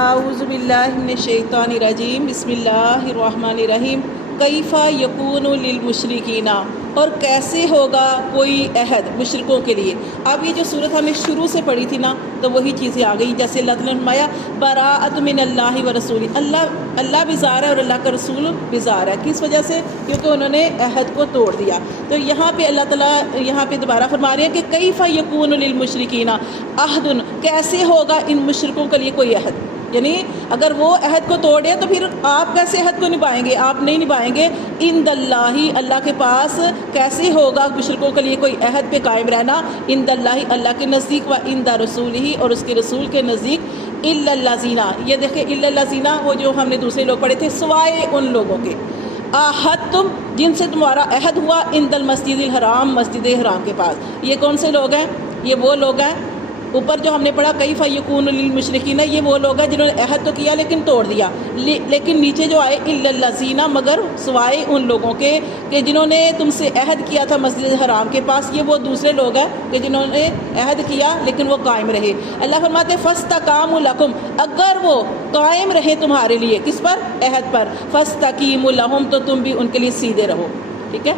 اعوذ باللہ من الشیطان الرجیم بسم اللہ الرحمن الرحیم کیف یکون للمشرکین، اور کیسے ہوگا کوئی عہد مشرکوں کے لیے۔ اب یہ جو صورت ہم نے شروع سے پڑھی تھی نا، تو وہی چیزیں آ گئی، جیسے اللہ تعالیٰ نے فرمایا براءۃ من اللہ و رسول، اللہ بیزار ہے اور اللہ کا رسول بیزار ہے۔ کس وجہ سے؟ کیونکہ انہوں نے عہد کو توڑ دیا۔ تو یہاں پہ اللہ تعالیٰ یہاں پہ دوبارہ فرما رہے ہیں کہ کیف یکون للمشرکین عہد، کیسے ہوگا ان مشرکوں کے لیے کوئی عہد، یعنی اگر وہ عہد کو توڑے تو پھر آپ کیسے عہد کو نبھائیں گے؟ آپ نہیں نبھائیں گے۔ عند اللہ، اللہ کے پاس کیسے ہوگا مشرکوں کے لیے کوئی عہد پہ قائم رہنا؟ عند اللہ، اللہ کے نزدیک، و عند رسول ہی، اور اس کے رسول کے نزدیک، الا الذین، یہ دیکھیں الا الذین، وہ جو ہم نے دوسرے لوگ پڑھے تھے، سوائے ان لوگوں کے، عاہدتم، جن سے تمہارا عہد ہوا، عند المسجد الحرام، مسجد حرام کے پاس۔ یہ کون سے لوگ ہیں؟ یہ وہ لوگ ہیں، اوپر جو ہم نے پڑھا کیف یکون للمشرکین، یہ وہ لوگ ہیں جنہوں نے عہد تو کیا لیکن توڑ دیا، لیکن نیچے جو آئے الا الذین، مگر سوائے ان لوگوں کے کہ جنہوں نے تم سے عہد کیا تھا مسجد حرام کے پاس۔ یہ وہ دوسرے لوگ ہیں کہ جنہوں نے عہد کیا لیکن وہ قائم رہے۔ اللہ فرماتے فاستقاموا لکم، اگر وہ قائم رہے تمہارے لیے، کس پر؟ عہد پر، فاستقیموا لہم، تو تم بھی ان کے لیے سیدھے رہو، ٹھیک ہے۔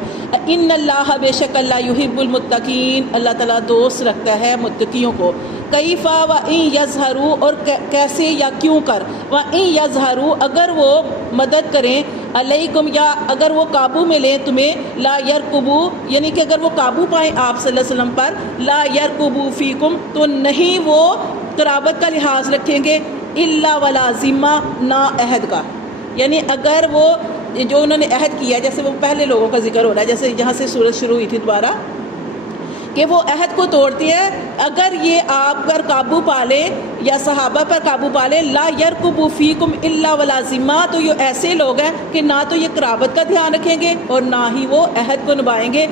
ان اللہ، بے شک اللہ، یحب المتقین، اللہ تعالیٰ دوست رکھتا ہے متقیوں کو۔ کیف و ان یظہروا، اور کیسے یا کیوں کر، و ان یظہروا، اگر وہ مدد کریں، علیکم، یا اگر وہ قابو میں لیں تمہیں، لا یرقبوا، یعنی کہ اگر وہ قابو پائیں آپ صلی اللہ علیہ وسلم پر، لا یرقبوا فیکم، تو نہیں وہ قرابت کا لحاظ رکھیں گے، الا ولا ذمہ، نہ عہد کا، یعنی اگر وہ جو انہوں نے عہد کیا، جیسے وہ پہلے لوگوں کا ذکر ہو رہا ہے، جیسے جہاں سے سورج شروع ہوئی تھی دوبارہ، کہ وہ عہد کو توڑتی ہے، اگر یہ آپ پر قابو پالے یا صحابہ پر قابو پالے، لا یرقبوا فیکم الا ولا ذمہ، تو یہ ایسے لوگ ہیں کہ نہ تو یہ قرابت کا دھیان رکھیں گے اور نہ ہی وہ عہد کو نبھائیں گے۔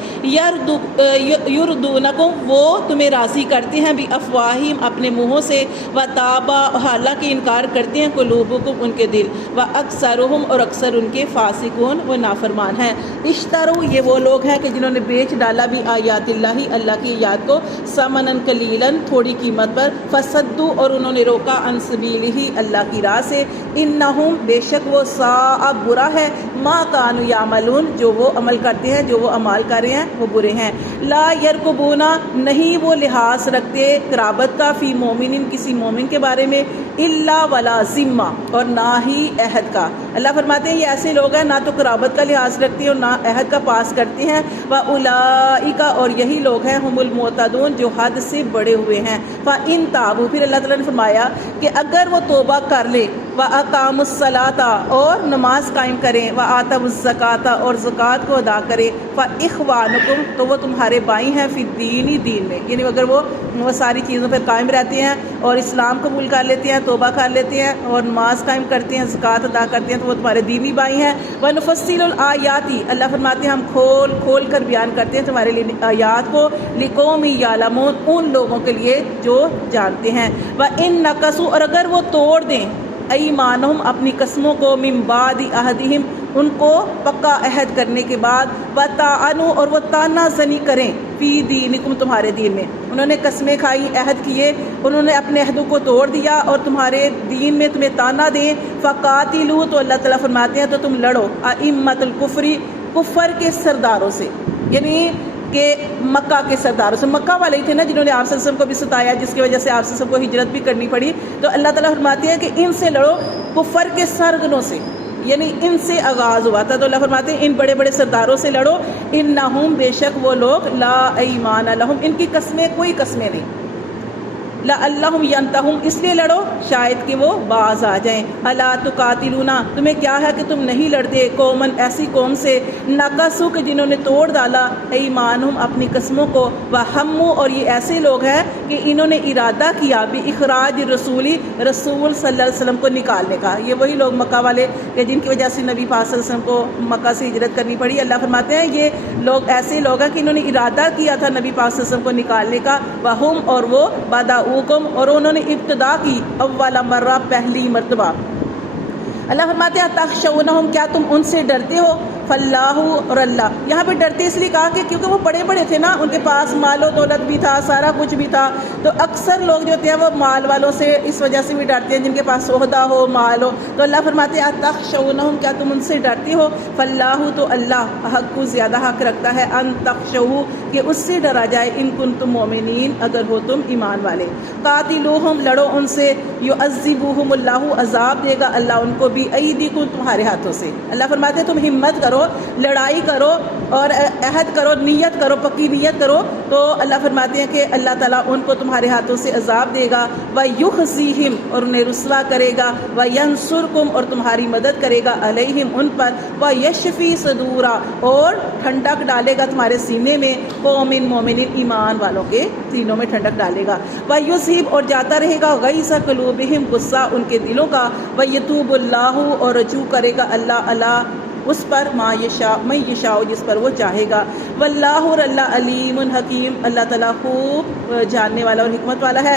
یردونکم، وہ تمہیں راضی کرتے ہیں، بافواہہم، اپنے منہوں سے، وتابا، حالانکہ انکار کرتے ہیں، قلوبکم، ان کے دل، واکثرہم، اور اکثر ان کے، فاسقون، وہ نافرمان ہیں۔ اشتروا، یہ وہ لوگ ہیں کہ جنہوں نے بیچ ڈالا بھی آیات اللہ، اللہ کی یاد کو، ثمنًا قلیلاً، تھوڑی قیمت پر، فصدوا، اور انہوں نے روکا، عن سبیلہ، اللہ کی راہ سے، انہم، بے شک وہ، ساء، برا ہے، ما کانوا یعملون، جو وہ عمل کرتے ہیں، جو وہ اعمال کر رہے ہیں وہ برے ہیں۔ لا یرقبون، نہیں وہ لحاظ رکھتے قرابت کا، فی مومن، کسی مومن کے بارے میں، الا ولا ذمہ، اور نہ ہی عہد کا۔ اللہ فرماتے ہیں یہ ایسے لوگ ہیں، نہ تو قرابت کا لحاظ رکھتے ہیں اور نہ عہد کا پاس کرتے ہیں، واولئک، اور یہی لوگ ہیں، ہم المعتدون، جو حد سے بڑے ہوئے ہیں۔ فإن تابوا، پھر اللہ تعالیٰ نے فرمایا کہ اگر وہ توبہ کر لے، وأقاموا الصلاۃ، اور نماز قائم کریں، وآتوا الزکاۃ، اور زکوٰۃ کو ادا کریں، فإخوانکم، تو وہ تمہارے بھائی ہیں، فی الدین، دین میں، یعنی اگر وہ ساری چیزوں پر قائم رہتے ہیں اور اسلام قبول کر لیتے ہیں، توبہ کر لیتے ہیں اور نماز قائم کرتے ہیں، زکوٰۃ ادا کرتے ہیں، تو وہ تمہارے دینی بھائی ہیں۔ وَنُفَصِّلُ الْآيَاتِ، اللہ فرماتے ہیں ہم کھول کھول کر بیان کرتے ہیں تمہارے لیے آیات کو، لِقَوْمٍ يَعْلَمُونَ، ان لوگوں کے لیے جو جانتے ہیں۔ وَإِن نَقَصُوا، اور اگر وہ توڑ دیں، ایمانہم، اپنی قسموں کو، من بعد عہدہم، ان کو پکا عہد کرنے کے بعد، وطعنوا، اور وہ طعنہ زنی کریں، فی دینکم، تمہارے دین میں، انہوں نے قسمیں کھائی، عہد کیے، انہوں نے اپنے عہدوں کو توڑ دیا اور تمہارے دین میں تمہیں طعنہ دیں، فقاتلوا، تو اللہ تعالیٰ فرماتے ہیں تو تم لڑو، ائمۃ الکفر، کفر کے سرداروں سے، یعنی کہ مکہ کے سرداروں سے، مکہ والے ہی تھے نا جنہوں نے آپ صلی اللہ علیہ وسلم کو بھی ستایا، جس کی وجہ سے آپ صلی اللہ علیہ وسلم کو ہجرت بھی کرنی پڑی، تو اللہ تعالیٰ فرماتے ہیں کہ ان سے لڑو، کفر کے سرگنوں سے، یعنی ان سے آغاز ہوا تھا، تو اللہ فرماتے ہیں ان بڑے بڑے سرداروں سے لڑو، انہم، بے شک وہ لوگ، لا ایمان لہم، ان کی قسمیں کوئی قسمیں نہیں، لعلہم ینتہون، اس لیے لڑو شاید کہ وہ باز آ جائیں۔ الا تقاتلون، تمہیں کیا ہے کہ تم نہیں لڑتے، قومن، ایسی قوم سے، نقصوا، کہ جنہوں نے توڑ ڈالا، ایمانہم، اپنی قسموں کو، وہموا، اور یہ ایسے لوگ ہیں کہ انہوں نے ارادہ کیا، باخراج الرسول، رسول صلی اللہ علیہ وسلم کو نکالنے کا۔ یہ وہی لوگ مکہ والے کہ جن کی وجہ سے نبی پاک صلی اللہ علیہ وسلم کو مکہ سے ہجرت کرنی پڑی۔ اللہ فرماتے ہیں یہ لوگ ایسے لوگ ہیں کہ انہوں نے ارادہ کیا تھا نبی پاک صلی اللہ علیہ وسلم کو نکالنے کا، وہم، اور وہ، بداؤکم، اور انہوں نے ابتدا کی، اول مرہ، پہلی مرتبہ۔ اللہ فرماتے ہیں تخشونہم، کیا تم ان سے ڈرتے ہو، فاللہ اور اللہ، یہاں پہ ڈرتے اس لیے کہا کہ کیونکہ وہ بڑے بڑے تھے نا، ان کے پاس مال و دولت بھی تھا، سارا کچھ بھی تھا، تو اکثر لوگ جو ہوتے ہیں وہ مال والوں سے اس وجہ سے بھی ڈرتے ہیں جن کے پاس عہدہ ہو، مال ہو، تو اللہ فرماتے ہیں اتخشونہم، کیا تم ان سے ڈرتے ہو؟ فاللہ تو اللہ حق کو زیادہ حق رکھتا ہے ان تخشوہ کہ اس سے ڈرا جائے، ان کنتم مومنین اگر ہو تم ایمان والے۔ قاتلوہم، لڑو ان سے، یعذبوہم اللہ، عذاب دے گا اللہ ان کو بھی، ایدیکم، تمہارے ہاتھوں سے۔ اللہ فرماتے ہیں تم ہمت کرو، لڑائی کرو اور عہد کرو، نیت کرو، پکی نیت کرو، تو اللہ فرماتے ہیں کہ اللہ تعالیٰ ان کو تمہارے ہاتھوں سے عذاب دے گا، وَيُخْزِيهِمْ، اور انہیں رسوا کرے گا، وَيَنْصُرْكُمْ، اور تمہاری مدد کرے گا، عَلَيْهِمْ، ان پر، وَيَشْفِي صُدُورَ، اور ٹھنڈک ڈالے گا تمہارے سینے میں، قوم مومنین، ایمان والوں کے سینوں میں ٹھنڈک ڈالے گا، وَيُذْهِبْ، اور جاتا رہے گا، غَيْظَ قُلُوبِهِمْ، غصہ ان کے دلوں کا، وَيَتُوبُ اللَّهُ، اور رجوع کرے گا اللہ اس پر، ما یشاء، من یشاء، جس پر وہ چاہے گا، واللہ، اور اللہ، علیم حکیم، اللہ تعالیٰ خوب جاننے والا اور حکمت والا ہے۔